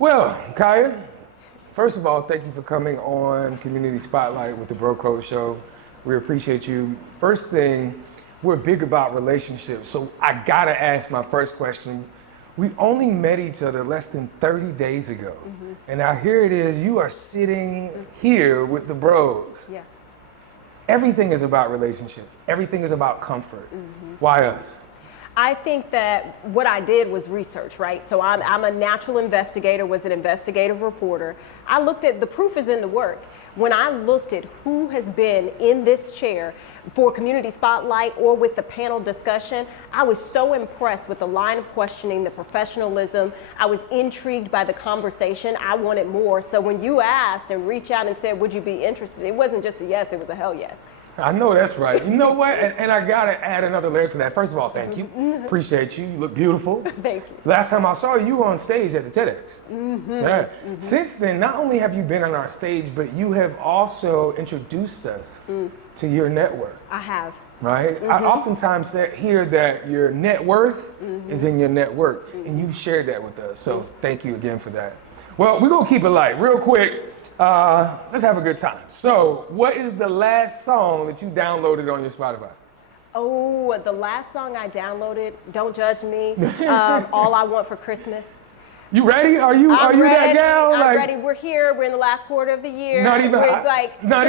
Well, Kaya, first of all, thank you for coming on Community Spotlight with the Bro Code Show. We appreciate you. First thing, we're big about relationships, so I gotta ask my first question. We only met each other less than 30 days ago, and now here it is, you are sitting here with the bros. Yeah. Everything is about relationship. Everything is about comfort. Why us? I think that what I did was research, right? So I'm a natural investigator, was an investigative reporter. I looked at, the proof is in the work. When I looked at who has been in this chair for Community Spotlight or with the panel discussion, I was so impressed with the line of questioning, the professionalism. I was intrigued by the conversation. I wanted more. So when you asked and reached out and said, would you be interested? It wasn't just a yes, it was a hell yes. I know that's right. You know what? And I gotta add another layer to that. First of all, thank you. Appreciate you. You look beautiful. Thank you. Last time I saw you, you were on stage at the TEDx. Yeah. Since then, not only have you been on our stage, but you have also introduced us to your network. I have. Right? I oftentimes hear that your net worth is in your network, and you've shared that with us. So thank you again for that. Well, we're gonna keep it light. Real quick, let's have a good time. So, what is the last song that you downloaded on your Spotify? Oh, the last song I downloaded, don't judge me, All I Want for Christmas. You ready? Are you ready. that gal? I'm ready. We're here. We're in the last quarter of the year. Not even. Not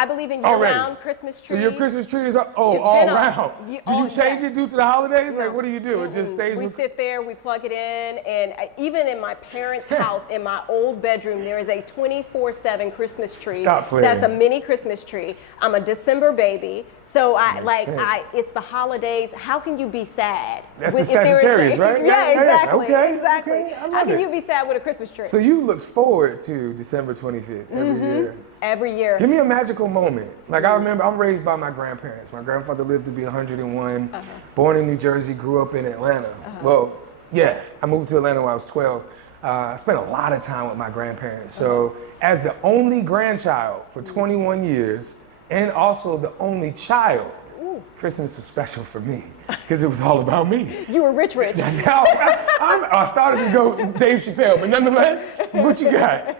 I believe in year-round Christmas trees. So your Christmas tree is all round. Do you change it due to the holidays? No. Like, what do you do? It just stays. We sit there, we plug it in, and even in my parents' house, in my old bedroom, there is a 24/7 Christmas tree. Stop playing. That's a mini Christmas tree. I'm a December baby, so it's the holidays. How can you be sad? That's the Sagittarius, right? Yeah, exactly. Okay. Exactly. Okay. How can you be sad with a Christmas tree? So you look forward to December 25th every year. Every year. Give me a magical moment. Like I remember, I'm raised by my grandparents. My grandfather lived to be 101, born in New Jersey, grew up in Atlanta. Well, yeah, I moved to Atlanta when I was 12. I spent a lot of time with my grandparents. So as the only grandchild for 21 years, and also the only child, Christmas was special for me because it was all about me. You were rich. That's how I started to go Dave Chappelle, but nonetheless, what you got?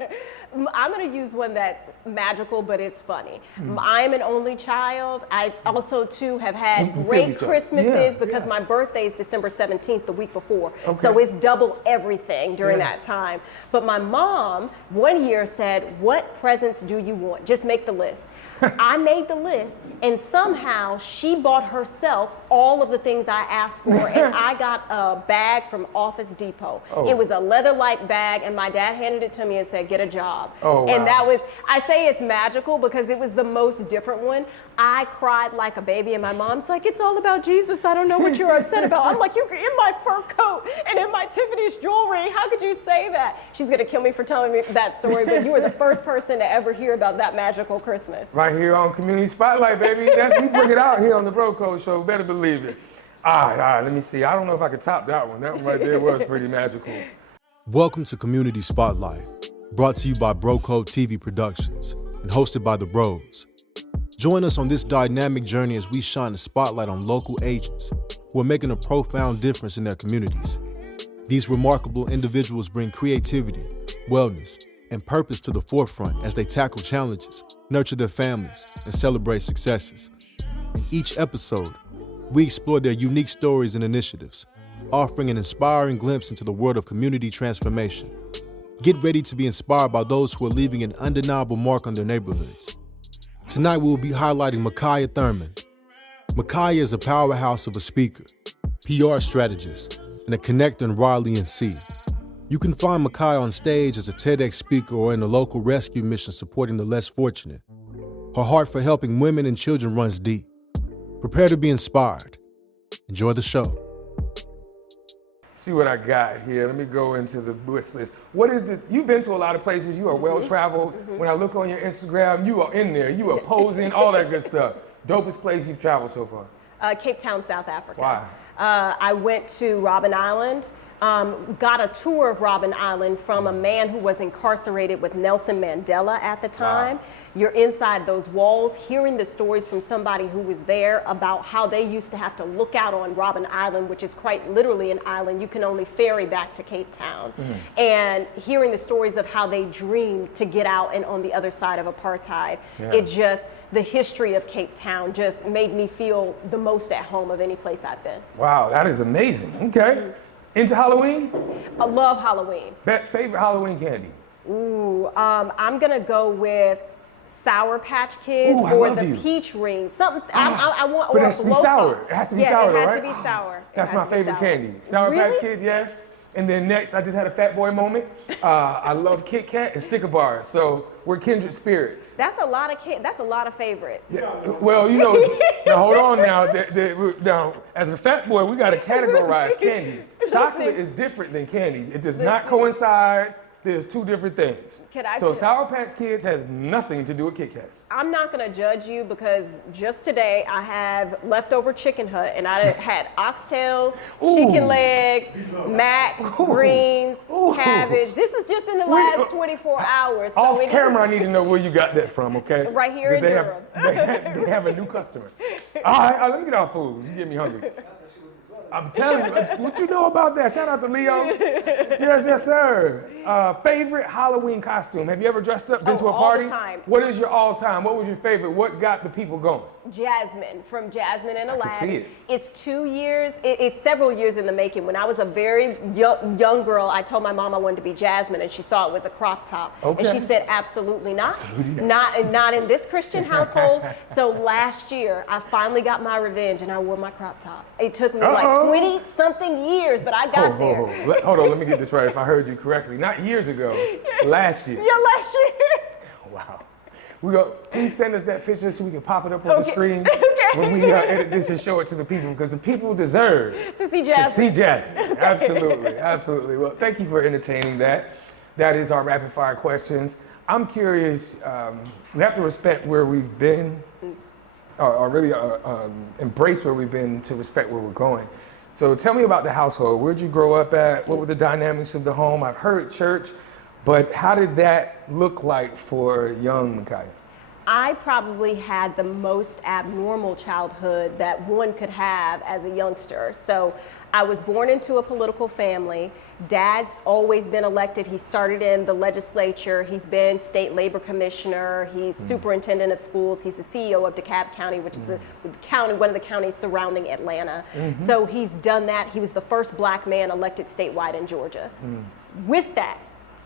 I'm going to use one that's magical, but it's funny. I'm an only child. I also, too, have had great Christmases because my birthday is December 17th, the week before. Okay. So it's double everything during that time. But my mom, one year said, what presents do you want? Just make the list. I made the list, and somehow she bought herself all of the things I asked for, and I got a bag from Office Depot. It was a leather-like bag, and my dad handed it to me and said, get a job. And that was, I say it's magical because it was the most different one. I cried like a baby, and my mom's like, it's all about Jesus. I don't know what you're upset about. I'm like, you're in my fur coat and in my Tiffany's jewelry. How could you say that? She's going to kill me for telling me that story, but you were the first person to ever hear about that magical Christmas. Right here on Community Spotlight, baby. We bring it out here on the Bro Code Show. Better believe it. All right, let me see. I don't know if I could top that one. That one right there was pretty magical. Welcome to Community Spotlight, brought to you by Bro Code TV Productions and hosted by the Bros. Join us on this dynamic journey as we shine the spotlight on local agents who are making a profound difference in their communities. These remarkable individuals bring creativity, wellness, and purpose to the forefront as they tackle challenges, nurture their families, and celebrate successes. In each episode, we explore their unique stories and initiatives, offering an inspiring glimpse into the world of community transformation. Get ready to be inspired by those who are leaving an undeniable mark on their neighborhoods. Tonight, we will be highlighting Mikaya Thurmond. Mikaya is a powerhouse of a speaker, PR strategist, and a connector in Raleigh, EMCEE. You can find Mikaya on stage as a TEDx speaker or in a local rescue mission supporting the less fortunate. Her heart for helping women and children runs deep. Prepare to be inspired. Enjoy the show. See what I got here. Let me go into the wish list. You've been to a lot of places. You are well-traveled. When I look on your Instagram, you are in there. You are posing, all that good stuff. Dopest place you've traveled so far? Cape Town, South Africa. Why? I went to Robben Island. Got a tour of Robben Island from a man who was incarcerated with Nelson Mandela at the time. Wow. You're inside those walls, hearing the stories from somebody who was there about how they used to have to look out on Robben Island, which is quite literally an island. You can only ferry back to Cape Town. And hearing the stories of how they dreamed to get out and on the other side of apartheid. Yeah. The history of Cape Town just made me feel the most at home of any place I've been. Wow, that is amazing. Okay. Into Halloween? I love Halloween. Favorite Halloween candy? Ooh, I'm gonna go with Sour Patch Kids Ooh, I or love the you. peach ring. Something I want. But it or has to be blow sour. pop. It has to be Yeah, sour, it though, has right? to be sour. That's It my has to be favorite sour. candy. Sour Really? Patch Kids, yes. And then next, I just had a Fat Boy moment. I love Kit Kat and Sticker Bars. So we're kindred spirits. That's a lot of favorites. Yeah, well, you know, now hold on now. Now, as a fat boy, we got to categorize candy. Chocolate is different than candy. It does not coincide. There's two different things. So Sour Patch Kids has nothing to do with Kit Kats. I'm not gonna judge you because just today I have leftover Chicken Hut and I had oxtails, chicken legs, mac, greens, cabbage. This is just in the last 24 hours. So Off camera, I need to know where you got that from, okay? Right here in Durham. They have a new customer. All right, let me get our food. You get me hungry. I'm telling you, what you know about that? Shout out to Leo. Yes, sir. Favorite Halloween costume? Have you ever dressed up, been to a party? All the time. What is your all-time? What was your favorite? What got the people going? Jasmine from Jasmine and Aladdin. I can see it. It's 2 years, it's several years in the making. When I was a very young girl, I told my mom I wanted to be Jasmine and she saw it was a crop top. Okay. And she said, absolutely not. Not in this Christian household. So last year, I finally got my revenge and I wore my crop top. It took me like 20 something years, but I got there. Hold on, let me get this right if I heard you correctly. Not years ago, last year. Yeah, last year. Wow. Please send us that picture so we can pop it up on the screen when we edit this and show it to the people, because the people deserve to see Jasmine. Absolutely. Well, thank you for entertaining that. That is our rapid fire questions. I'm curious, we have to respect where we've been, or really embrace where we've been to respect where we're going. So tell me about the household. Where'd you grow up at? What were the dynamics of the home? I've heard church. But how did that look like for young Mikaya? I probably had the most abnormal childhood that one could have as a youngster. So I was born into a political family. Dad's always been elected. He started in the legislature. He's been state labor commissioner. He's superintendent of schools. He's the CEO of DeKalb County, which is one of the counties surrounding Atlanta. So he's done that. He was the first black man elected statewide in Georgia. With that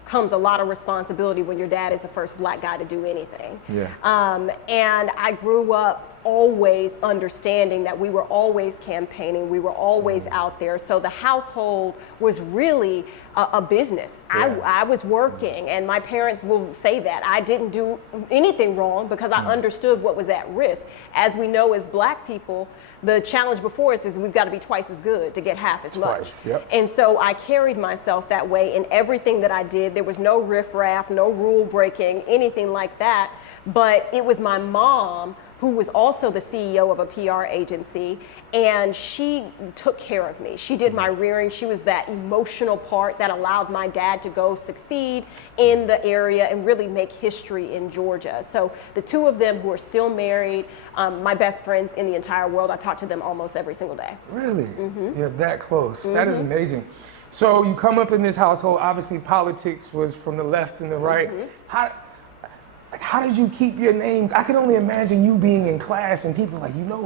comes a lot of responsibility when your dad is the first black guy to do anything. And I grew up always understanding that we were always campaigning, we were always out there. So the household was really a business. I was working, and my parents will say that. I didn't do anything wrong because I understood what was at risk. As we know as black people, the challenge before us is we've got to be twice as good to get half as much. And so I carried myself that way in everything that I did. There was no riffraff, no rule breaking, anything like that. But it was my mom who was also the CEO of a PR agency, and she took care of me. She did my rearing. She was that emotional part that allowed my dad to go succeed in the area and really make history in Georgia. So the two of them who are still married, my best friends in the entire world, I talk to them almost every single day. Really? You're that close. That is amazing. So you come up in this household, obviously politics was from the left and the right. How did you keep your name? I can only imagine you being in class and people like, you know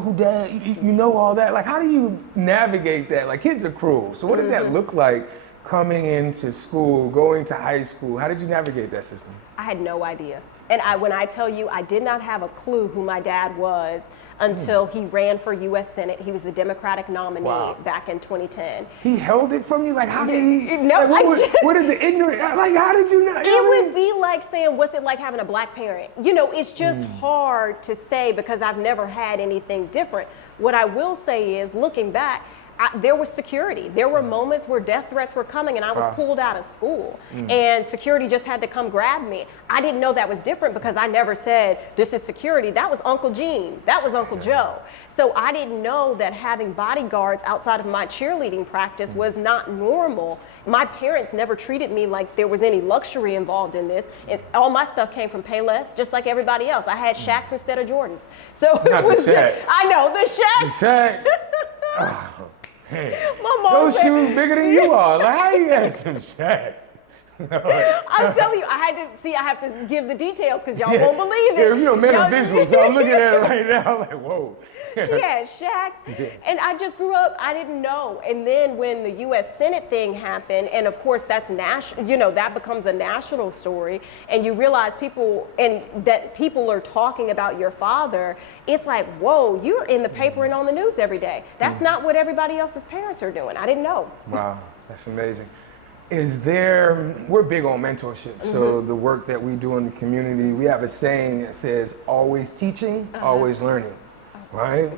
who dad, you know all that. Like, how do you navigate that? Like, kids are cruel. So what did that look like coming into school, going to high school? How did you navigate that system? I had no idea. And when I tell you, I did not have a clue who my dad was until he ran for U.S. Senate. He was the Democratic nominee back in 2010. He held it from you? Like, how did he? No, like, what did the ignorant, like, how did you not? It would be like saying, what's it like having a black parent? You know, it's just hard to say because I've never had anything different. What I will say is, looking back, there was security. There were moments where death threats were coming and I was pulled out of school and security just had to come grab me. I didn't know that was different because I never said, this is security. That was Uncle Gene. That was Uncle Joe. So I didn't know that having bodyguards outside of my cheerleading practice was not normal. My parents never treated me like there was any luxury involved in this. And all my stuff came from Payless, just like everybody else. I had Shaqs instead of Jordans. So Not it was the Shaqs. just, I know, the Shaqs. The Shaqs. Oh, hey. My mom Those said, shoes bigger than you are. Like, how you got some Shaqs? I'm telling you, I have to give the details because y'all won't believe it. Yeah, you know, men are Y'all- visual, so I'm looking at it right now like, whoa. She had Shaqs. And I just grew up, I didn't know. And then when the U.S. Senate thing happened, and of course that's national, you know, that becomes a national story, and you realize people are talking about your father, it's like, whoa, you're in the paper and on the news every day. That's not what everybody else's parents are doing. I didn't know. Wow, that's amazing. We're big on mentorship, so the work that we do in the community, we have a saying that says, always teaching, always learning, right?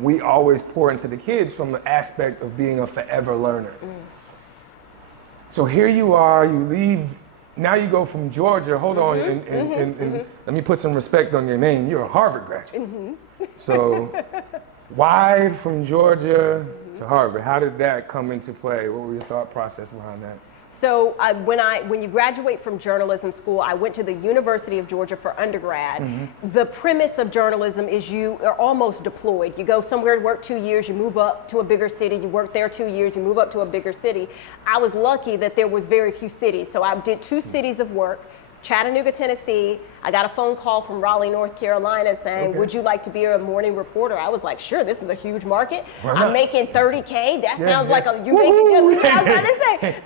We always pour into the kids from the aspect of being a forever learner. So here you are, you leave, now you go from Georgia, hold on, and let me put some respect on your name, you're a Harvard graduate. So why from Georgia to Harvard? How did that come into play? What were your thought process behind that? So when you graduate from journalism school, I went to the University of Georgia for undergrad. The premise of journalism is you are almost deployed. You go somewhere to work 2 years, you move up to a bigger city, you work there 2 years, you move up to a bigger city. I was lucky that there was very few cities. So I did 2 cities of work. Chattanooga, Tennessee. I got a phone call from Raleigh, North Carolina saying, would you like to be a morning reporter? I was like, sure, this is a huge market. I'm making $30K. That sounds like you making, I was about to say,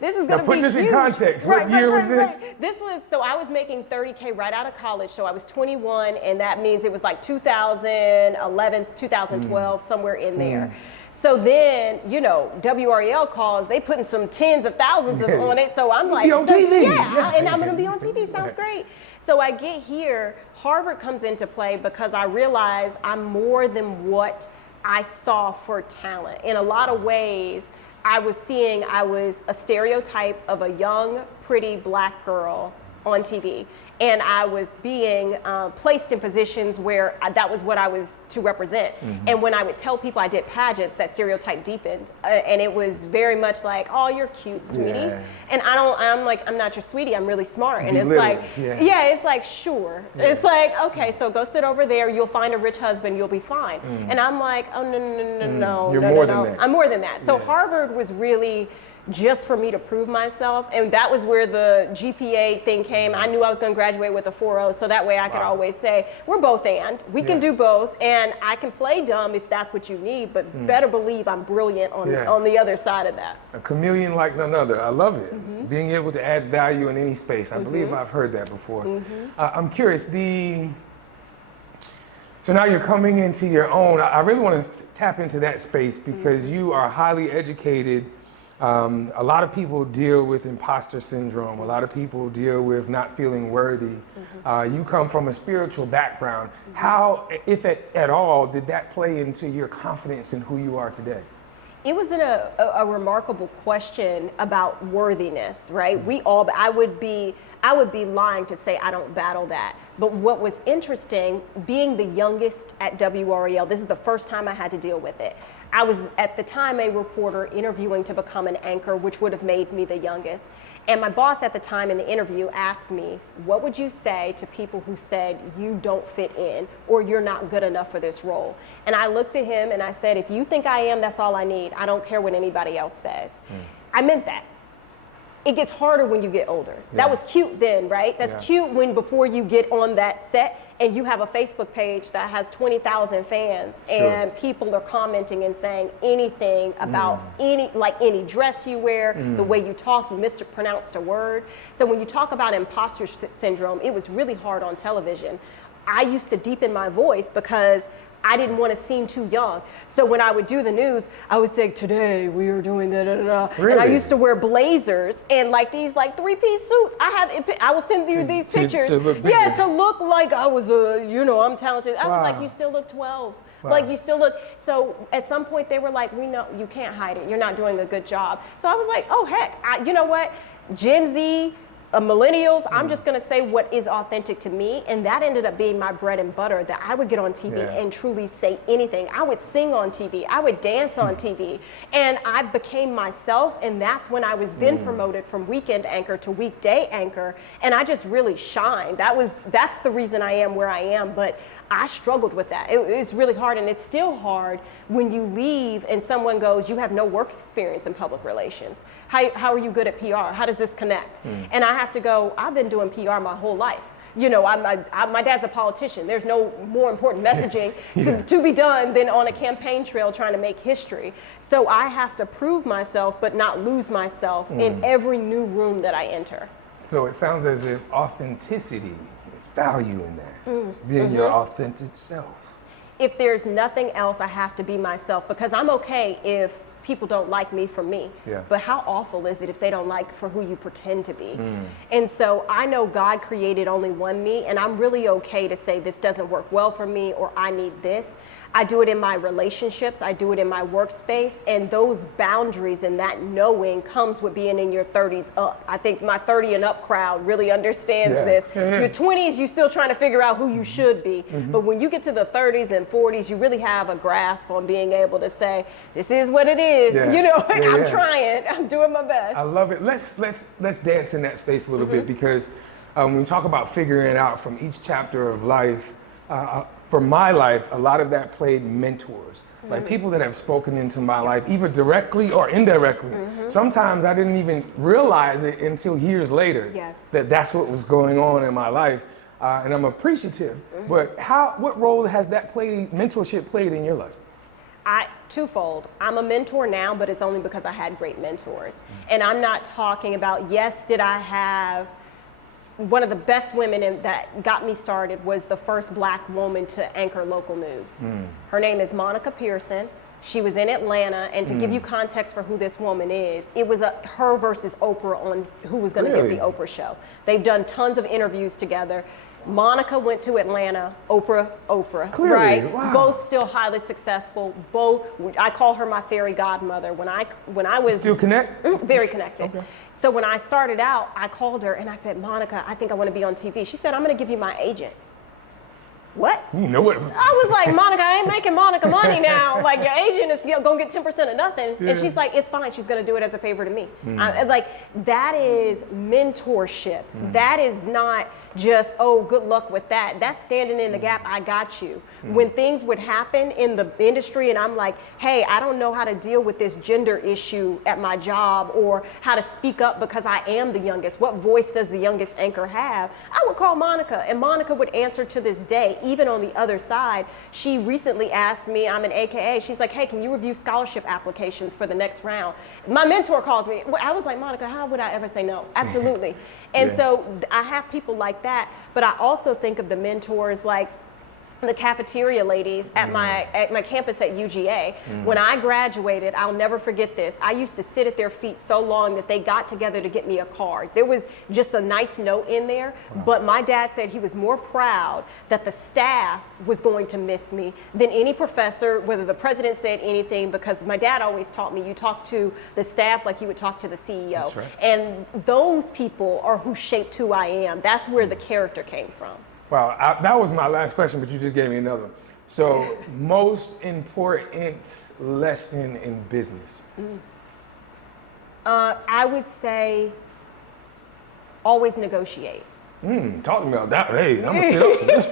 this is going to be huge. Put this in context. What year was this? So I was making $30K right out of college. So I was 21 and that means it was like 2011, 2012, somewhere in there. So then, you know, WREL calls, they putting some tens of thousands on it. So I'm like, be on TV. Yeah, and I'm going to be on TV. Sounds great. So I get here, Harvard comes into play because I realize I'm more than what I saw for talent. In a lot of ways, I was a stereotype of a young, pretty black girl on TV. And I was being placed in positions where that was what I was to represent. And when I would tell people I did pageants, that stereotype deepened. And it was very much like, oh, you're cute, sweetie. Yeah. And I'm like, I'm not your sweetie, I'm really smart. And it's like, it's like, sure. Yeah. It's like, okay, so go sit over there, you'll find a rich husband, you'll be fine. And I'm like, oh, no. You're more than that. I'm more than that. So Harvard was really just for me to prove myself. And that was where the GPA thing came. I knew I was going to graduate with a 4.0, so that way I could always say, we're both and. We can do both, and I can play dumb if that's what you need, but better believe I'm brilliant on the other side of that. A chameleon like none other. I love it. Being able to add value in any space. I believe I've heard that before. I'm curious, so now you're coming into your own. I really want to tap into that space because you are highly educated. A lot of people deal with imposter syndrome. A lot of people deal with not feeling worthy. You come from a spiritual background. How, if at all, did that play into your confidence in who you are today? It was a remarkable question about worthiness, right? I would be lying to say I don't battle that. But what was interesting, being the youngest at WREL, this is the first time I had to deal with it. I was at the time a reporter interviewing to become an anchor, which would have made me the youngest. And my boss at the time in the interview asked me, what would you say to people who said you don't fit in or you're not good enough for this role? And I looked at him and I said, if you think I am, that's all I need. I don't care what anybody else says. I meant that. It gets harder when you get older. That was cute then, right? That's cute when before you get on that set and you have a Facebook page that has 20,000 fans and people are commenting and saying anything about any dress you wear, the way you talk, you mispronounced a word. So when you talk about imposter syndrome, it was really hard on television. I used to deepen my voice because I didn't want to seem too young. So when I would do the news, I would say, today we are doing da-da-da-da. Really? And I used to wear blazers and like these like 3-piece suits. I will send you these pictures. To look bigger. To look like I was I'm talented. I was like, you still look 12. Like you still look, so at some point they were like, we know you can't hide it. You're not doing a good job. So I was like, oh heck, you know what? Gen Z, millennials, I'm just gonna say what is authentic to me, and that ended up being my bread and butter, that I would get on TV and truly say anything. I would sing on TV, I would dance on TV, and I became myself, and that's when I was then promoted from weekend anchor to weekday anchor, and I just really shined. That's the reason I am where I am, but I struggled with that. It's really hard, and it's still hard when you leave and someone goes, you have no work experience in public relations. How are you good at PR? How does this connect? And I have to go, I've been doing PR my whole life. You know, my dad's a politician. There's no more important messaging to be done than on a campaign trail trying to make history. So I have to prove myself, but not lose myself in every new room that I enter. So it sounds as if authenticity, there's value in that, being your authentic self. If there's nothing else, I have to be myself, because I'm okay if people don't like me for me. But how awful is it if they don't like for who you pretend to be? And so I know God created only one me, and I'm really okay to say this doesn't work well for me, or I need this. I do it in my relationships, I do it in my workspace, and those boundaries and that knowing comes with being in your 30s up. I think my 30 and up crowd really understands this. Your 20s, you're still trying to figure out who you should be, but when you get to the 30s and 40s, you really have a grasp on being able to say, this is what it is. You know, I'm trying, I'm doing my best. I love it. Let's dance in that space a little bit, because when we talk about figuring it out from each chapter of life, for my life, a lot of that played mentors, like people that have spoken into my life, either directly or indirectly. Sometimes I didn't even realize it until years later that that's what was going on in my life, and I'm appreciative. But what role has that mentorship played in your life? Twofold. I'm a mentor now, but it's only because I had great mentors. And I'm not talking about, yes, did I have one of the best women that got me started was the first Black woman to anchor local news. Her name is Monica Pearson. She was in Atlanta, and to give you context for who this woman is, it was her versus Oprah on who was going to get the Oprah show. They've done tons of interviews together. Monica went to Atlanta, Oprah, Clearly, right? wow. Both still highly successful. Both, I call her my fairy godmother. When I was still connect? Very connected. So when I started out, I called her and I said, Monica, I think I want to be on TV. She said, I'm going to give you my agent. What? You know what? I was like, Monica, I ain't making Monica money now. Like, your agent is going to get 10% of nothing. And she's like, it's fine. She's going to do it as a favor to me. Like, that is mentorship. That is not just, oh, good luck with that. That's standing in the gap. I got you. When things would happen in the industry and I'm like, hey, I don't know how to deal with this gender issue at my job, or how to speak up because I am the youngest. What voice does the youngest anchor have? I would call Monica, and Monica would answer to this day. Even on the other side, she recently asked me, I'm an AKA, she's like, hey, can you review scholarship applications for the next round? My mentor calls me. I was like, Monica, how would I ever say no? Absolutely. And so I have people like that, but I also think of the mentors like the cafeteria ladies at my campus at UGA. When I graduated, I'll never forget this. I used to sit at their feet so long that they got together to get me a card. There was just a nice note in there, but my dad said he was more proud that the staff was going to miss me than any professor, whether the president said anything, because my dad always taught me, you talk to the staff like you would talk to the CEO. That's right. And those people are who shaped who I am. That's where the character came from. Wow, that was my last question, but you just gave me another one. So, most important lesson in business? I would say always negotiate. Talk to me about that. Hey, I'm gonna sit up for this.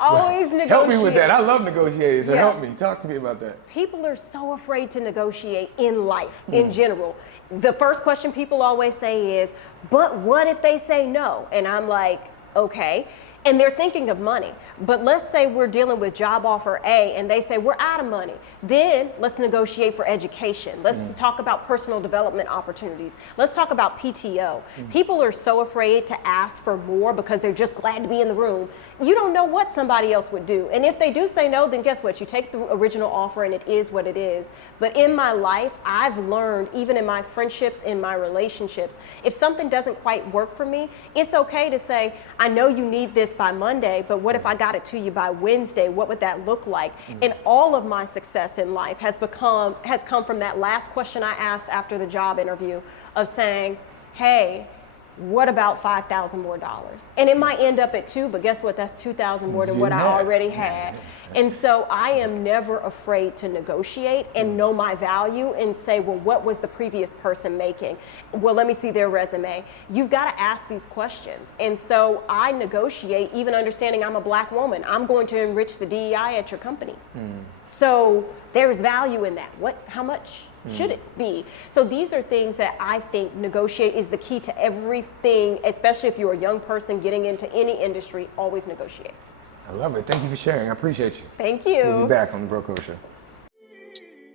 Always negotiate. Help me with that. I love negotiating, so help me. Talk to me about that. People are so afraid to negotiate in life, in general. The first question people always say is, but what if they say no? And I'm like, okay. And they're thinking of money. But let's say we're dealing with job offer A and they say we're out of money. Then let's negotiate for education. Let's talk about personal development opportunities. Let's talk about PTO. People are so afraid to ask for more because they're just glad to be in the room. You don't know what somebody else would do. And if they do say no, then guess what? You take the original offer and it is what it is. But in my life, I've learned, even in my friendships, in my relationships, if something doesn't quite work for me, it's okay to say, I know you need this this by Monday, but what if I got it to you by Wednesday? What would that look like? And all of my success in life has come from that last question I asked after the job interview of saying, hey, what about $5,000 more? And it might end up at 2, but guess what? That's 2,000 more than what I already had. And so I am never afraid to negotiate and know my value and say, well, what was the previous person making? Well, let me see their resume. You've got to ask these questions. And so I negotiate, even understanding I'm a Black woman. I'm going to enrich the DEI at your company. So there's value in that. How much should it be? So these are things that I think negotiate is the key to everything, especially if you're a young person getting into any industry, always negotiate. I love it. Thank you for sharing. I appreciate you. Thank you. We'll be back on the Bro Code Show.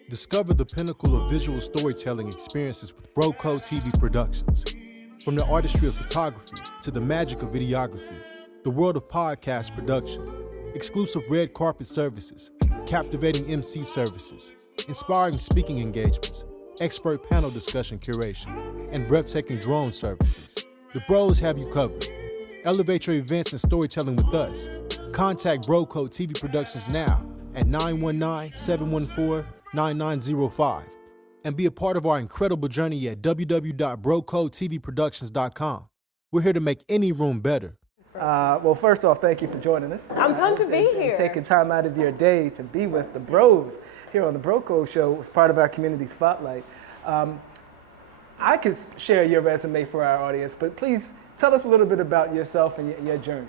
Discover the pinnacle of visual storytelling experiences with Bro Code TV Productions. From the artistry of photography to the magic of videography, the world of podcast production, exclusive red carpet services, captivating MC services, inspiring speaking engagements, expert panel discussion curation, and breathtaking drone services. The Bros have you covered. Elevate your events and storytelling with us. Contact Bro Code TV Productions now at 919-714-9905 and be a part of our incredible journey at www.brocodetvproductions.com. We're here to make any room better. Well, first off, thank you for joining us. I'm pumped to be here. Taking time out of your day to be with the Bros here on the Bro Code Show as part of our community spotlight. I could share your resume for our audience, but please tell us a little bit about yourself and your journey.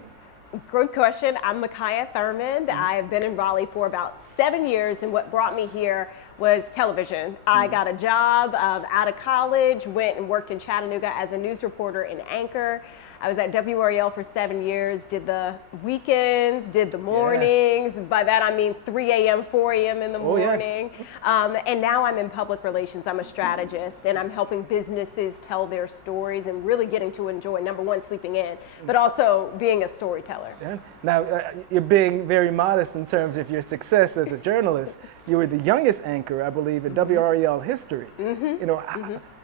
Good question. I'm Mikaya Thurmond. I've been in Raleigh for about 7 years, and what brought me here was television. I got a job out of college, went and worked in Chattanooga as a news reporter and anchor. I was at WREL for 7 years, did the weekends, did the mornings. Yeah. By that I mean 3 a.m., 4 a.m. in the morning. Yeah. And now I'm in public relations. I'm a strategist, and I'm helping businesses tell their stories and really getting to enjoy, number one, sleeping in, but also being a storyteller. Yeah. Now, you're being very modest in terms of your success as a journalist. You were the youngest anchor, I believe, in WREL history. You know,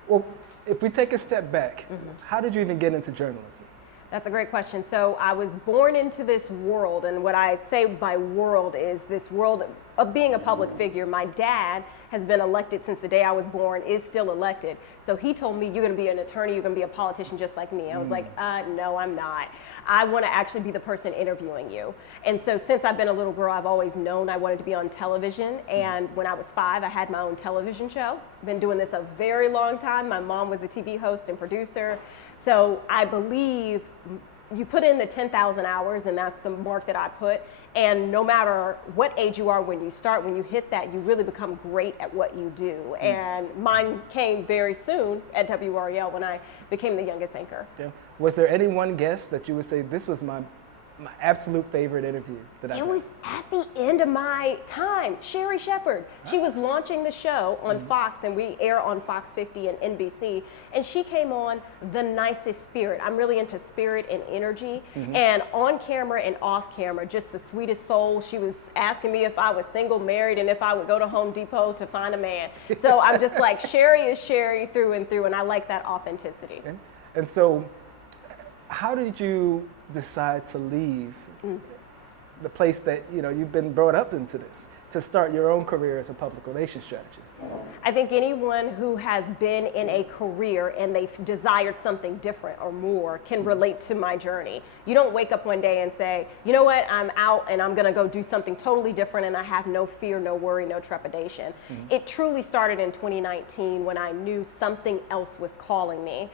well, if we take a step back, how did you even get into journalism? That's a great question. So I was born into this world, and what I say by world is this world of being a public figure. My dad has been elected since the day I was born, is still elected. So he told me, you're gonna be an attorney, you're gonna be a politician just like me. I was like, no, I'm not. I wanna actually be the person interviewing you. And so since I've been a little girl, I've always known I wanted to be on television. And when I was 5, I had my own television show. Been doing this a very long time. My mom was a TV host and producer. So I believe you put in the 10,000 hours, and that's the mark that I put. And no matter what age you are when you start, when you hit that, you really become great at what you do. And mine came very soon at WREL when I became the youngest anchor. Yeah. Was there any one guest that you would say, this was my absolute favorite interview that I had? It was at the end of my time. Sherry Shepherd. She was launching the show on Fox, and we air on Fox 50 and NBC. And she came on the nicest spirit. I'm really into spirit and energy. And on camera and off camera, just the sweetest soul. She was asking me if I was single, married, and if I would go to Home Depot to find a man. So I'm just like, Sherry is Sherry through and through, and I like that authenticity. And so, how did you decide to leave the place that you've been brought up into this, to start your own career as a public relations strategist? I think anyone who has been in a career and they've desired something different or more can relate to my journey. You don't wake up one day and say, you know what, I'm out and I'm gonna go do something totally different and I have no fear, no worry, no trepidation. It truly started in 2019 when I knew something else was calling me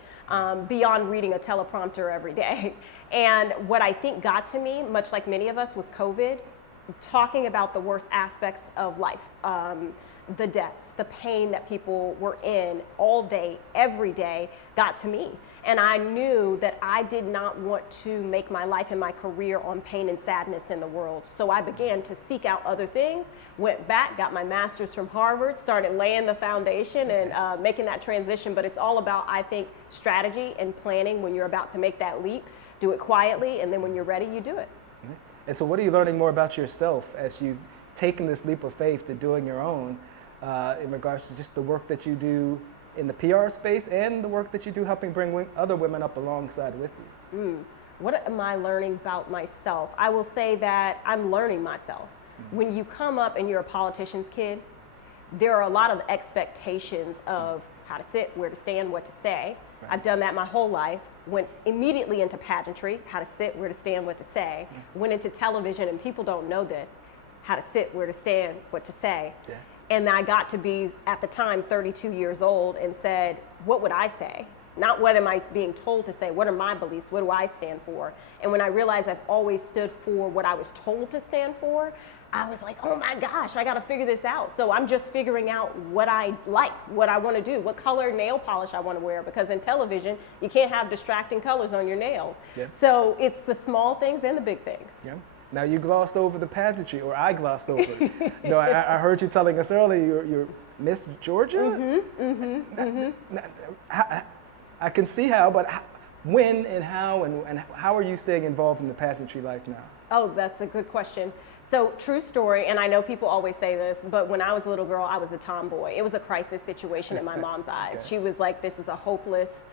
beyond reading a teleprompter every day. And what I think got to me, much like many of us, was COVID, talking about the worst aspects of life. The deaths, the pain that people were in all day, every day, got to me. And I knew that I did not want to make my life and my career on pain and sadness in the world. So I began to seek out other things, went back, got my master's from Harvard, started laying the foundation and making that transition. But it's all about, I think, strategy and planning when you're about to make that leap. Do it quietly, and then when you're ready, you do it. And so what are you learning more about yourself as you've taken this leap of faith to doing your own in regards to just the work that you do in the PR space and the work that you do helping bring other women up alongside with you? what am I learning about myself? I will say that I'm learning myself. When you come up and you're a politician's kid, there are a lot of expectations of how to sit, where to stand, what to say. Right. I've done that my whole life. Went immediately into pageantry, how to sit, where to stand, what to say. Went into television, and people don't know this, how to sit, where to stand, what to say. Yeah. And I got to be, at the time, 32 years old and said, what would I say? Not what am I being told to say, what are my beliefs, what do I stand for? And when I realized I've always stood for what I was told to stand for, I was like, oh my gosh, I gotta figure this out. So I'm just figuring out what I like, what I wanna do, what color nail polish I wanna wear, because in television, you can't have distracting colors on your nails. Yeah. So it's the small things and the big things. Yeah. Now you glossed over the pageantry, or I glossed over it. You know, I heard you telling us earlier you're Miss Georgia? I can see how, but when and how are you staying involved in the pageantry life now? Oh, that's a good question. So true story, and I know people always say this, but when I was a little girl, I was a tomboy. It was a crisis situation in my mom's eyes. Okay. She was like, this is a hopeless,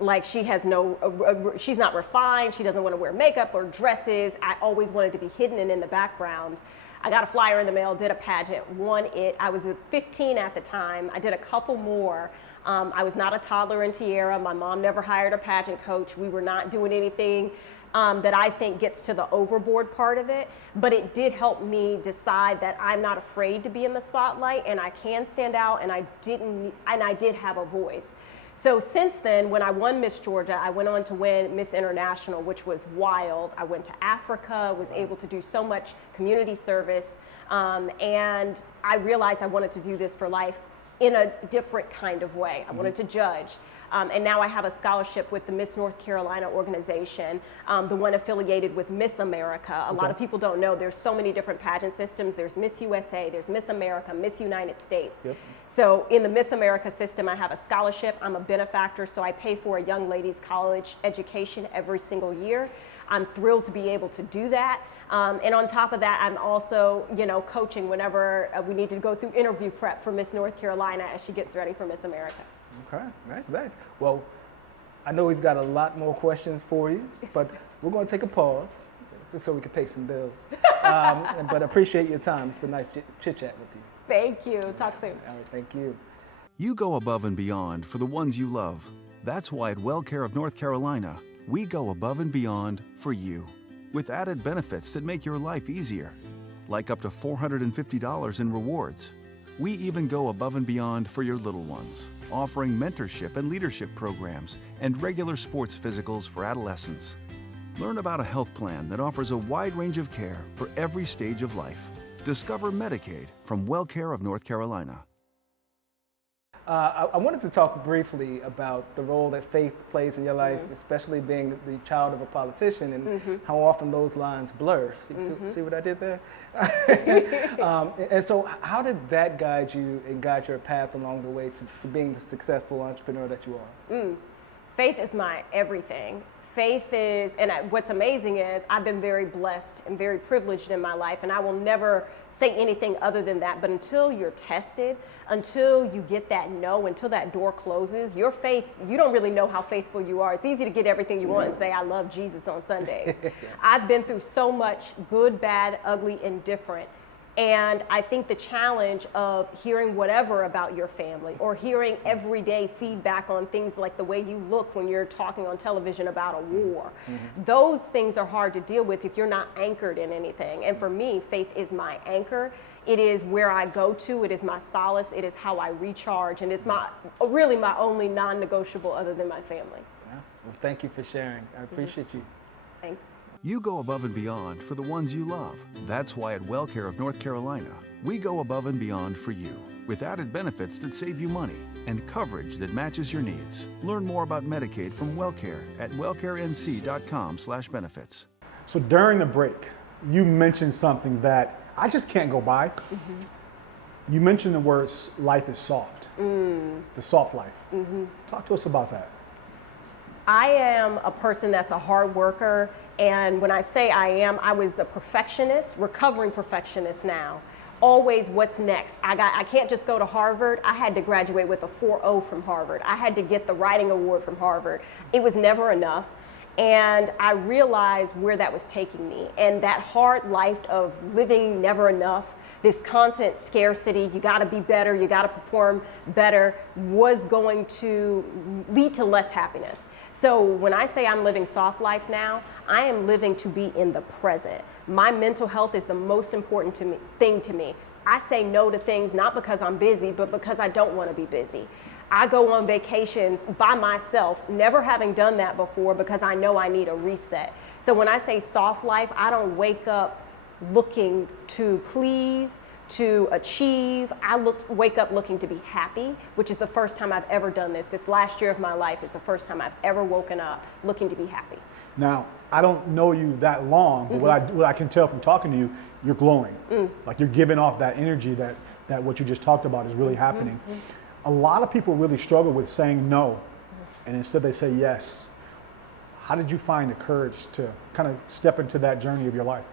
like she has no, she's not refined, she doesn't want to wear makeup or dresses. I always wanted to be hidden and in the background. I got a flyer in the mail, did a pageant, won it. I was 15 at the time. I did a couple more. I was not a toddler in Tierra. My mom never hired a pageant coach. We were not doing anything that I think gets to the overboard part of it, but it did help me decide that I'm not afraid to be in the spotlight and I can stand out, and I did have a voice. So since then, when I won Miss Georgia, I went on to win Miss International, which was wild. I went to Africa, was able to do so much community service, and I realized I wanted to do this for life in a different kind of way. I wanted to judge. And now I have a scholarship with the Miss North Carolina organization, the one affiliated with Miss America. A lot of people don't know there's so many different pageant systems. There's Miss USA, there's Miss America, Miss United States. Yep. So in the Miss America system, I have a scholarship. I'm a benefactor, so I pay for a young lady's college education every single year. I'm thrilled to be able to do that. And on top of that, I'm also, coaching whenever we need to go through interview prep for Miss North Carolina as she gets ready for Miss America. Okay, nice. Well, I know we've got a lot more questions for you, but we're going to take a pause so we can pay some bills. But I appreciate your time. It's been nice chit-chat with you. Thank you. Talk soon. All right, thank you. You go above and beyond for the ones you love. That's why at WellCare of North Carolina, we go above and beyond for you, with added benefits that make your life easier, like up to $450 in rewards. We even go above and beyond for your little ones, offering mentorship and leadership programs and regular sports physicals for adolescents. Learn about a health plan that offers a wide range of care for every stage of life. Discover Medicaid from WellCare of North Carolina. I wanted to talk briefly about the role that faith plays in your life, especially being the child of a politician, and how often those lines blur. See what I did there? And so how did that guide you and guide your path along the way to being the successful entrepreneur that you are? Faith is my everything. Faith is, and what's amazing is I've been very blessed and very privileged in my life, and I will never say anything other than that. But until you're tested, until you get that no, until that door closes, your faith, you don't really know how faithful you are. It's easy to get everything you want and say, I love Jesus on Sundays. I've been through so much good, bad, ugly, indifferent. And I think the challenge of hearing whatever about your family, or hearing everyday feedback on things like the way you look when you're talking on television about a war, those things are hard to deal with if you're not anchored in anything. And for me, faith is my anchor. It is where I go to. It is my solace. It is how I recharge. And it's really my only non-negotiable other than my family. Yeah. Well, thank you for sharing. I appreciate you. Thanks. You go above and beyond for the ones you love. That's why at WellCare of North Carolina, we go above and beyond for you, with added benefits that save you money and coverage that matches your needs. Learn more about Medicaid from WellCare at wellcareNC.com/benefits. So during the break, you mentioned something that I just can't go by. You mentioned the word life is soft, the soft life. Talk to us about that. I am a person that's a hard worker, and when I say I was a perfectionist, recovering perfectionist now. Always what's next? I can't just go to Harvard. I had to graduate with a 4.0 from Harvard. I had to get the writing award from Harvard. It was never enough. And I realized where that was taking me. And that hard life of living never enough, this constant scarcity, you gotta be better, you gotta perform better, was going to lead to less happiness. So when I say I'm living soft life now, I am living to be in the present. My mental health is the most important thing to me. I say no to things not because I'm busy, but because I don't want to be busy. I go on vacations by myself, never having done that before, because I know I need a reset. So when I say soft life, I don't wake up looking to please, to achieve. I wake up looking to be happy, which is the first time I've ever done this. This last year of my life is the first time I've ever woken up looking to be happy. Now, I don't know you that long, but what I can tell from talking to you, you're glowing. Like you're giving off that energy that what you just talked about is really happening. A lot of people really struggle with saying no, and instead they say yes. How did you find the courage to kind of step into that journey of your life?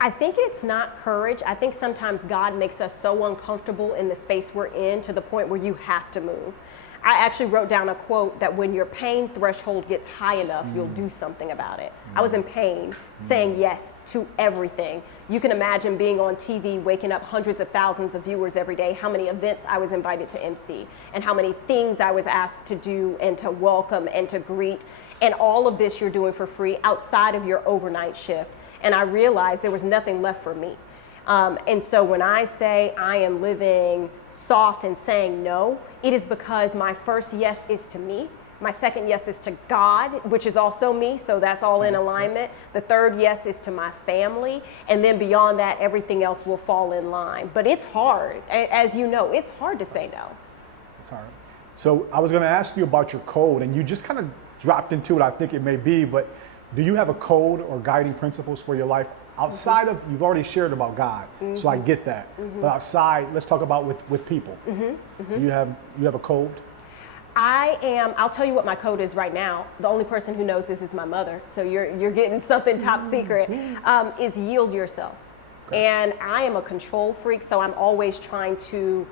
I think it's not courage. I think sometimes God makes us so uncomfortable in the space we're in to the point where you have to move. I actually wrote down a quote that when your pain threshold gets high enough, you'll do something about it. I was in pain, saying yes to everything. You can imagine being on TV, waking up hundreds of thousands of viewers every day, how many events I was invited to MC, and how many things I was asked to do and to welcome and to greet. And all of this you're doing for free outside of your overnight shift. And I realized there was nothing left for me. And so when I say I am living soft and saying no, it is because my first yes is to me. My second yes is to God, which is also me, so that's all in alignment. The third yes is to my family. And then beyond that, everything else will fall in line. But it's hard. As you know, it's hard to say no. It's hard. So I was going to ask you about your code, and you just kind of dropped into it, I think it may be, but do you have a code or guiding principles for your life? Outside of, you've already shared about God, so I get that. But outside, let's talk about with people. You have a code? I'll tell you what my code is right now. The only person who knows this is my mother, so you're getting something top secret, is yield yourself. Okay. And I am a control freak, so I'm always trying to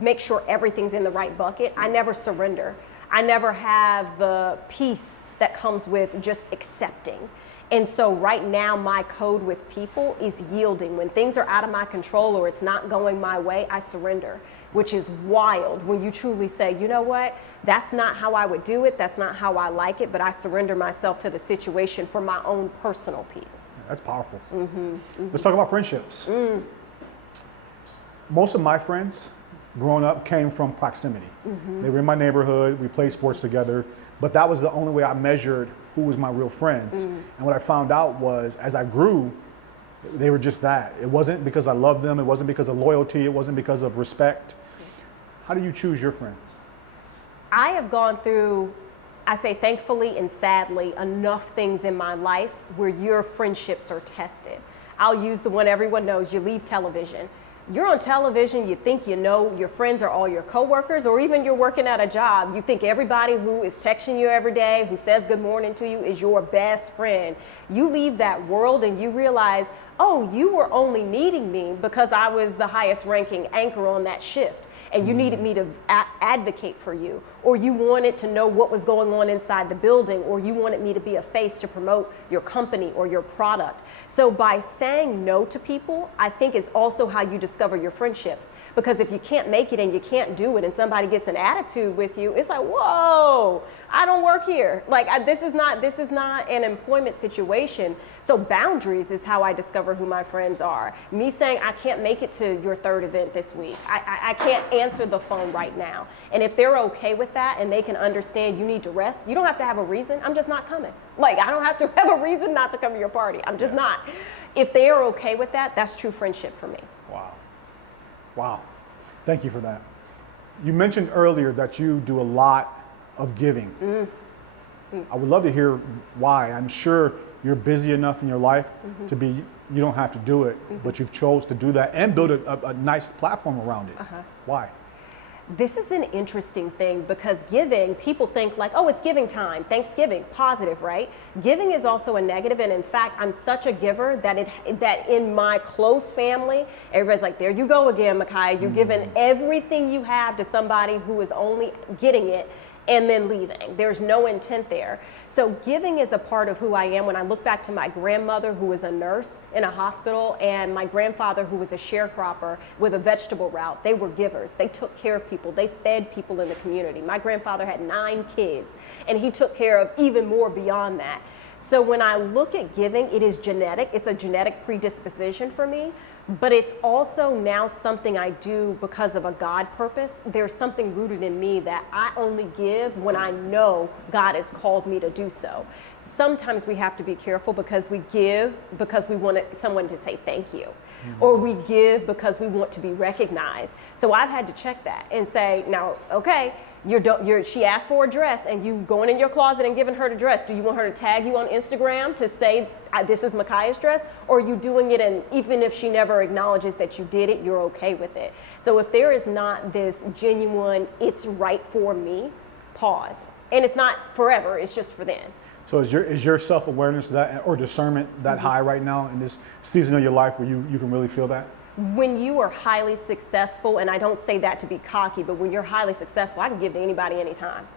make sure everything's in the right bucket. I never surrender. I never have the peace that comes with just accepting. And so right now, my code with people is yielding. When things are out of my control or it's not going my way, I surrender, which is wild when you truly say, you know what, that's not how I would do it, that's not how I like it, but I surrender myself to the situation for my own personal peace. That's powerful. Let's talk about friendships. Most of my friends growing up came from proximity. They were in my neighborhood, we played sports together, but that was the only way I measured who was my real friends. And what I found out was, as I grew, they were just that. It wasn't because I loved them, it wasn't because of loyalty, it wasn't because of respect. How do you choose your friends? I have gone through, I say thankfully and sadly, enough things in my life where your friendships are tested. I'll use the one everyone knows, you leave television. You're on television, you think you know your friends are all your coworkers, or even you're working at a job, you think everybody who is texting you every day, who says good morning to you, is your best friend. You leave that world and you realize, oh, you were only needing me because I was the highest ranking anchor on that shift. And you needed me to advocate for you, or you wanted to know what was going on inside the building, or you wanted me to be a face to promote your company or your product. So by saying no to people, I think is also how you discover your friendships. Because if you can't make it and you can't do it and somebody gets an attitude with you, it's like, whoa, I don't work here. Like this is not an employment situation. So boundaries is how I discover who my friends are. Me saying I can't make it to your third event this week. I can't answer the phone right now. And if they're okay with that and they can understand you need to rest, you don't have to have a reason. I'm just not coming. Like I don't have to have a reason not to come to your party. I'm just not. If they are okay with that, that's true friendship for me. Wow. Wow. Thank you for that. You mentioned earlier that you do a lot of giving. I would love to hear why. I'm sure you're busy enough in your life to be, you don't have to do it, but you've chose to do that and build a nice platform around it. Why? This is an interesting thing because giving, people think like, oh, it's giving time, Thanksgiving, positive, right? Giving is also a negative, and in fact, I'm such a giver that in my close family, everybody's like, there you go again, Mikaya, you're giving everything you have to somebody who is only getting it and then leaving. There's no intent there. So giving is a part of who I am. When I look back to my grandmother, who was a nurse in a hospital, and my grandfather, who was a sharecropper with a vegetable route, they were givers. They took care of people. They fed people in the community. My grandfather had 9 kids, and he took care of even more beyond that. So when I look at giving, it is genetic. It's a genetic predisposition for me. But it's also now something I do because of a God purpose. There's something rooted in me that I only give when I know God has called me to do so. Sometimes we have to be careful because we give because we want someone to say thank you. Or we give because we want to be recognized. So I've had to check that and say, now, okay, she asked for a dress and you going in your closet and giving her the dress. Do you want her to tag you on Instagram to say, this is Mikaya's dress? Or are you doing it, and even if she never acknowledges that you did it, you're okay with it? So if there is not this genuine, it's right for me, pause. And it's not forever, it's just for then. So is your self-awareness that, or discernment that high right now in this season of your life where you can really feel that? When you are highly successful, and I don't say that to be cocky, but when you're highly successful, I can give to anybody anytime.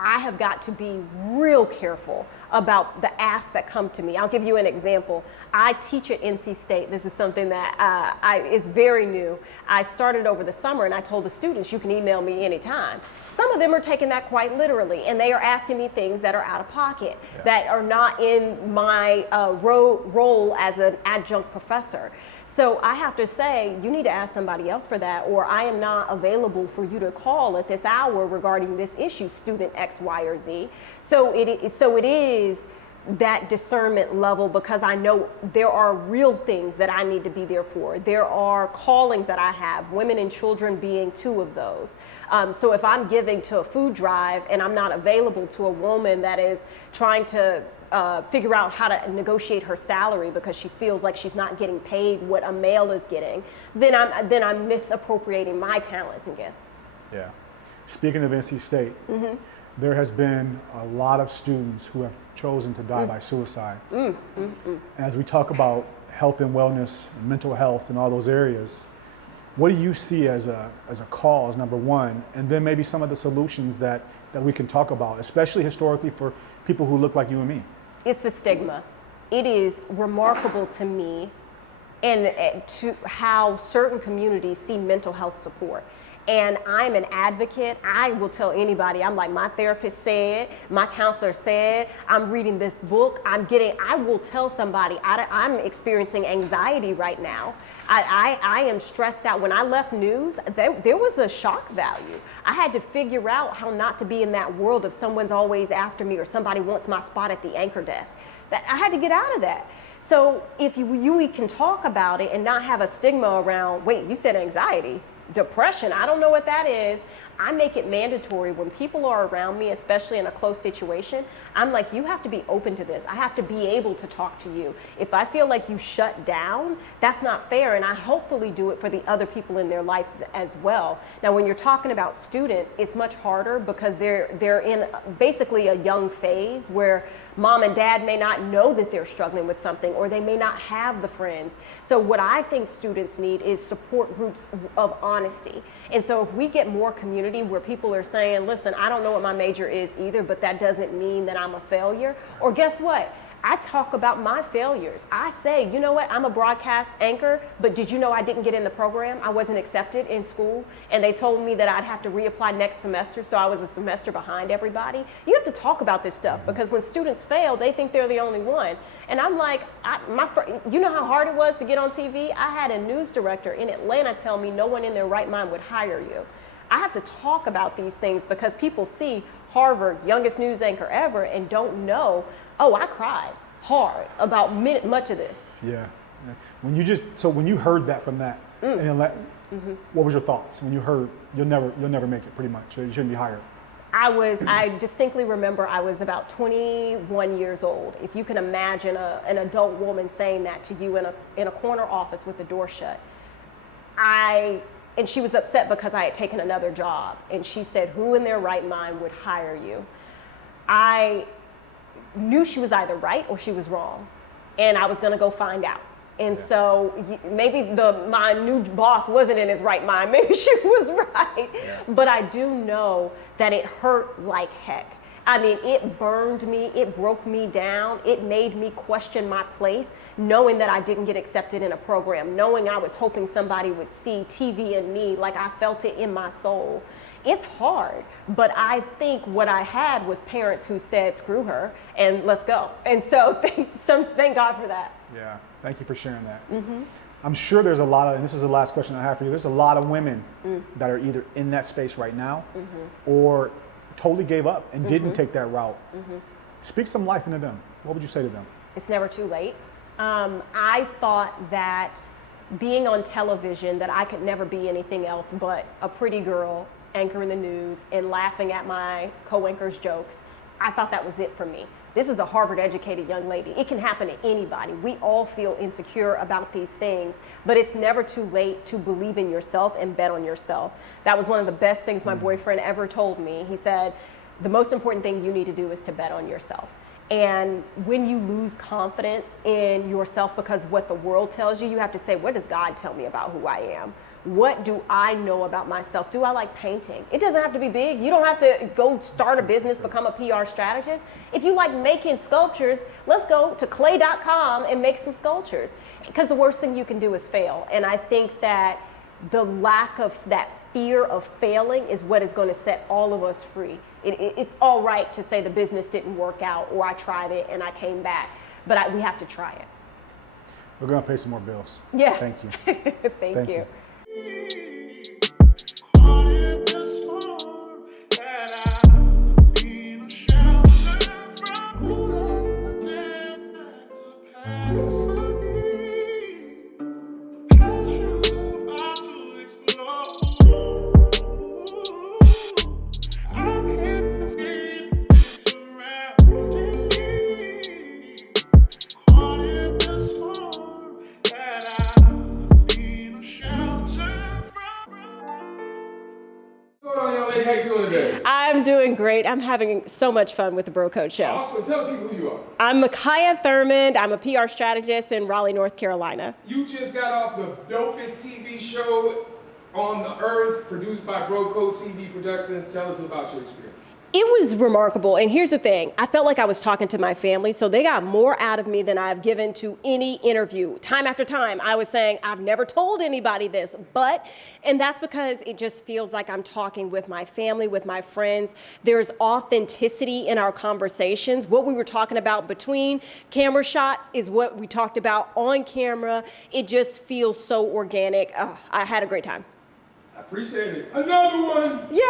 I have got to be real careful about the asks that come to me. I'll give you an example. I teach at NC State. This is something that is very new. I started over the summer, and I told the students, you can email me anytime. Some of them are taking that quite literally, and they are asking me things that are out of pocket, that are not in my role as an adjunct professor. So I have to say, you need to ask somebody else for that, or I am not available for you to call at this hour regarding this issue, student X, Y, or Z. So it is that discernment level, because I know there are real things that I need to be there for. There are callings that I have, women and children being 2 of those. So if I'm giving to a food drive and I'm not available to a woman that is trying to figure out how to negotiate her salary because she feels like she's not getting paid what a male is getting, then I'm misappropriating my talents and gifts. Yeah. Speaking of NC State, there has been a lot of students who have chosen to die by suicide. And as we talk about health and wellness, and mental health, and all those areas, what do you see as a cause, number one, and then maybe some of the solutions that we can talk about, especially historically for people who look like you and me? It's a stigma. It is remarkable to me and to how certain communities see mental health support. And I'm an advocate. I will tell anybody, I'm like, my therapist said, my counselor said, I'm reading this book, I will tell somebody, I'm experiencing anxiety right now. I am stressed out. When I left news, there was a shock value. I had to figure out how not to be in that world of someone's always after me or somebody wants my spot at the anchor desk. I had to get out of that. So if we can talk about it and not have a stigma around, wait, you said anxiety? Depression, I don't know what that is. I make it mandatory when people are around me, especially in a close situation. I'm like, you have to be open to this. I have to be able to talk to you. If I feel like you shut down, that's not fair, and I hopefully do it for the other people in their lives as well. Now, when you're talking about students, it's much harder because they're in basically a young phase where mom and dad may not know that they're struggling with something, or they may not have the friends. So what I think students need is support groups of honesty. And so if we get more community where people are saying, listen, I don't know what my major is either, but that doesn't mean that I'm a failure. Or guess what? I talk about my failures. I say, you know what, I'm a broadcast anchor, but did you know I didn't get in the program? I wasn't accepted in school, and they told me that I'd have to reapply next semester, so I was a semester behind everybody. You have to talk about this stuff, because when students fail, they think they're the only one. And I'm like, you know how hard it was to get on TV? I had a news director in Atlanta tell me no one in their right mind would hire you. I have to talk about these things because people see Harvard, youngest news anchor ever, and don't know, oh, I cried hard about much of this. Yeah. When you heard that from that, and what was your thoughts when you heard you'll never make it, pretty much, you shouldn't be hired? I distinctly remember I was about 21 years old. If you can imagine an adult woman saying that to you in a corner office with the door shut. And she was upset because I had taken another job. And she said, who in their right mind would hire you? I knew she was either right or she was wrong. And I was gonna go find out. And so maybe my new boss wasn't in his right mind. Maybe she was right. Yeah. But I do know that it hurt like heck. I mean, it burned me, it broke me down, it made me question my place, knowing that I didn't get accepted in a program, knowing I was hoping somebody would see TV in me like I felt it in my soul. It's hard, but I think what I had was parents who said, screw her, and let's go. And so thank God for that. Yeah, thank you for sharing that. I'm sure there's a lot of, and this is the last question I have for you, there's a lot of women that are either in that space right now or totally gave up and didn't take that route. Speak some life into them. What would you say to them? It's never too late. I thought that being on television, that I could never be anything else but a pretty girl anchoring the news and laughing at my co-anchor's jokes. I thought that was it for me. This is a Harvard-educated young lady. It can happen to anybody. We all feel insecure about these things, but it's never too late to believe in yourself and bet on yourself. That was one of the best things my boyfriend ever told me. He said, the most important thing you need to do is to bet on yourself. And when you lose confidence in yourself because of what the world tells you, you have to say, what does God tell me about who I am? What do I know about myself? Do I like painting? It doesn't have to be big. You don't have to go start a business, become a PR strategist. If you like making sculptures, let's go to clay.com and make some sculptures. Because the worst thing you can do is fail. And I think that the lack of that fear of failing is what is going to set all of us free. It's all right to say the business didn't work out or I tried it and I came back, but we have to try it. We're going to pay some more bills. Yeah. Thank you. Thank you. I'm doing great. I'm having so much fun with the Bro Code Show. Also, tell people who you are. I'm Mikaya Thurmond. I'm a PR strategist in Raleigh, North Carolina. You just got off the dopest TV show on the earth, produced by Bro Code TV Productions. Tell us about your experience. It was remarkable, and here's the thing. I felt like I was talking to my family, so they got more out of me than I've given to any interview. Time after time, I was saying, I've never told anybody this, and that's because it just feels like I'm talking with my family, with my friends. There's authenticity in our conversations. What we were talking about between camera shots is what we talked about on camera. It just feels so organic. I had a great time. I appreciate it. Another one! Yay!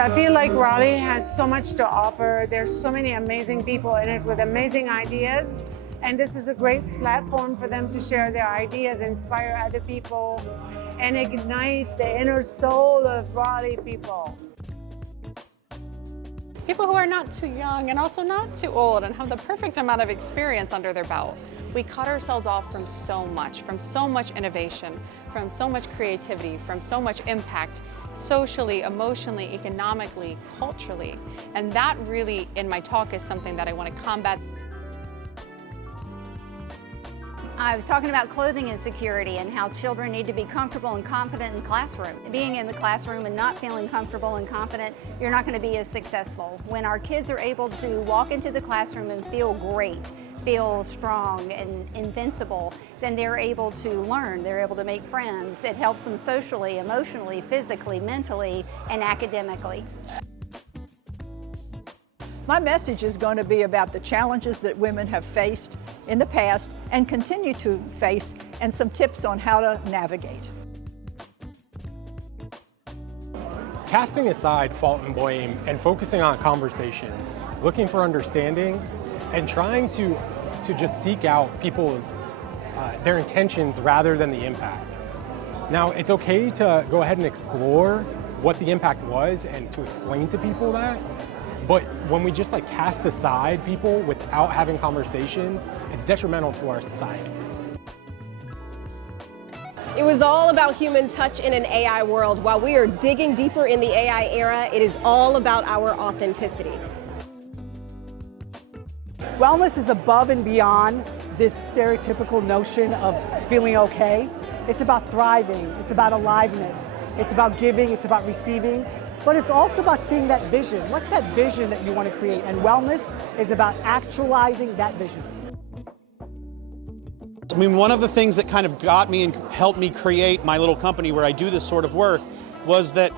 I feel like Raleigh has so much to offer. There's so many amazing people in it with amazing ideas. And this is a great platform for them to share their ideas, inspire other people, and ignite the inner soul of Raleigh people. People who are not too young and also not too old and have the perfect amount of experience under their belt. We cut ourselves off from so much innovation, from so much creativity, from so much impact, socially, emotionally, economically, culturally. And that really, in my talk, is something that I want to combat. I was talking about clothing insecurity and how children need to be comfortable and confident in the classroom. Being in the classroom and not feeling comfortable and confident, you're not going to be as successful. When our kids are able to walk into the classroom and feel great, feel strong and invincible, then they're able to learn, they're able to make friends. It helps them socially, emotionally, physically, mentally, and academically. My message is going to be about the challenges that women have faced in the past and continue to face, and some tips on how to navigate. Casting aside fault and blame and focusing on conversations, looking for understanding, and trying to just seek out people's their intentions rather than the impact. Now, it's okay to go ahead and explore what the impact was and to explain to people that. But when we just cast aside people without having conversations, it's detrimental to our society. It was all about human touch in an AI world. While we are digging deeper in the AI era, it is all about our authenticity. Wellness is above and beyond this stereotypical notion of feeling okay. It's about thriving, it's about aliveness, it's about giving, it's about receiving, but it's also about seeing that vision. What's that vision that you want to create? And wellness is about actualizing that vision. I mean, one of the things that kind of got me and helped me create my little company where I do this sort of work was that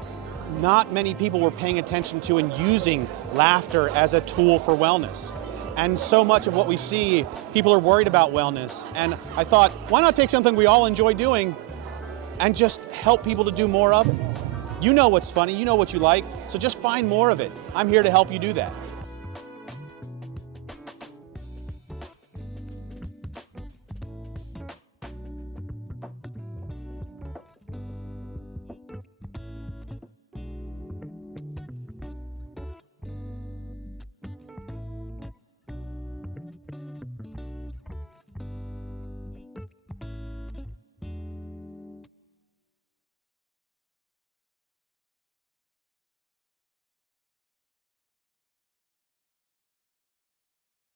not many people were paying attention to and using laughter as a tool for wellness. And so much of what we see, people are worried about wellness. And I thought, why not take something we all enjoy doing and just help people to do more of it? You know what's funny, you know what you like, so just find more of it. I'm here to help you do that.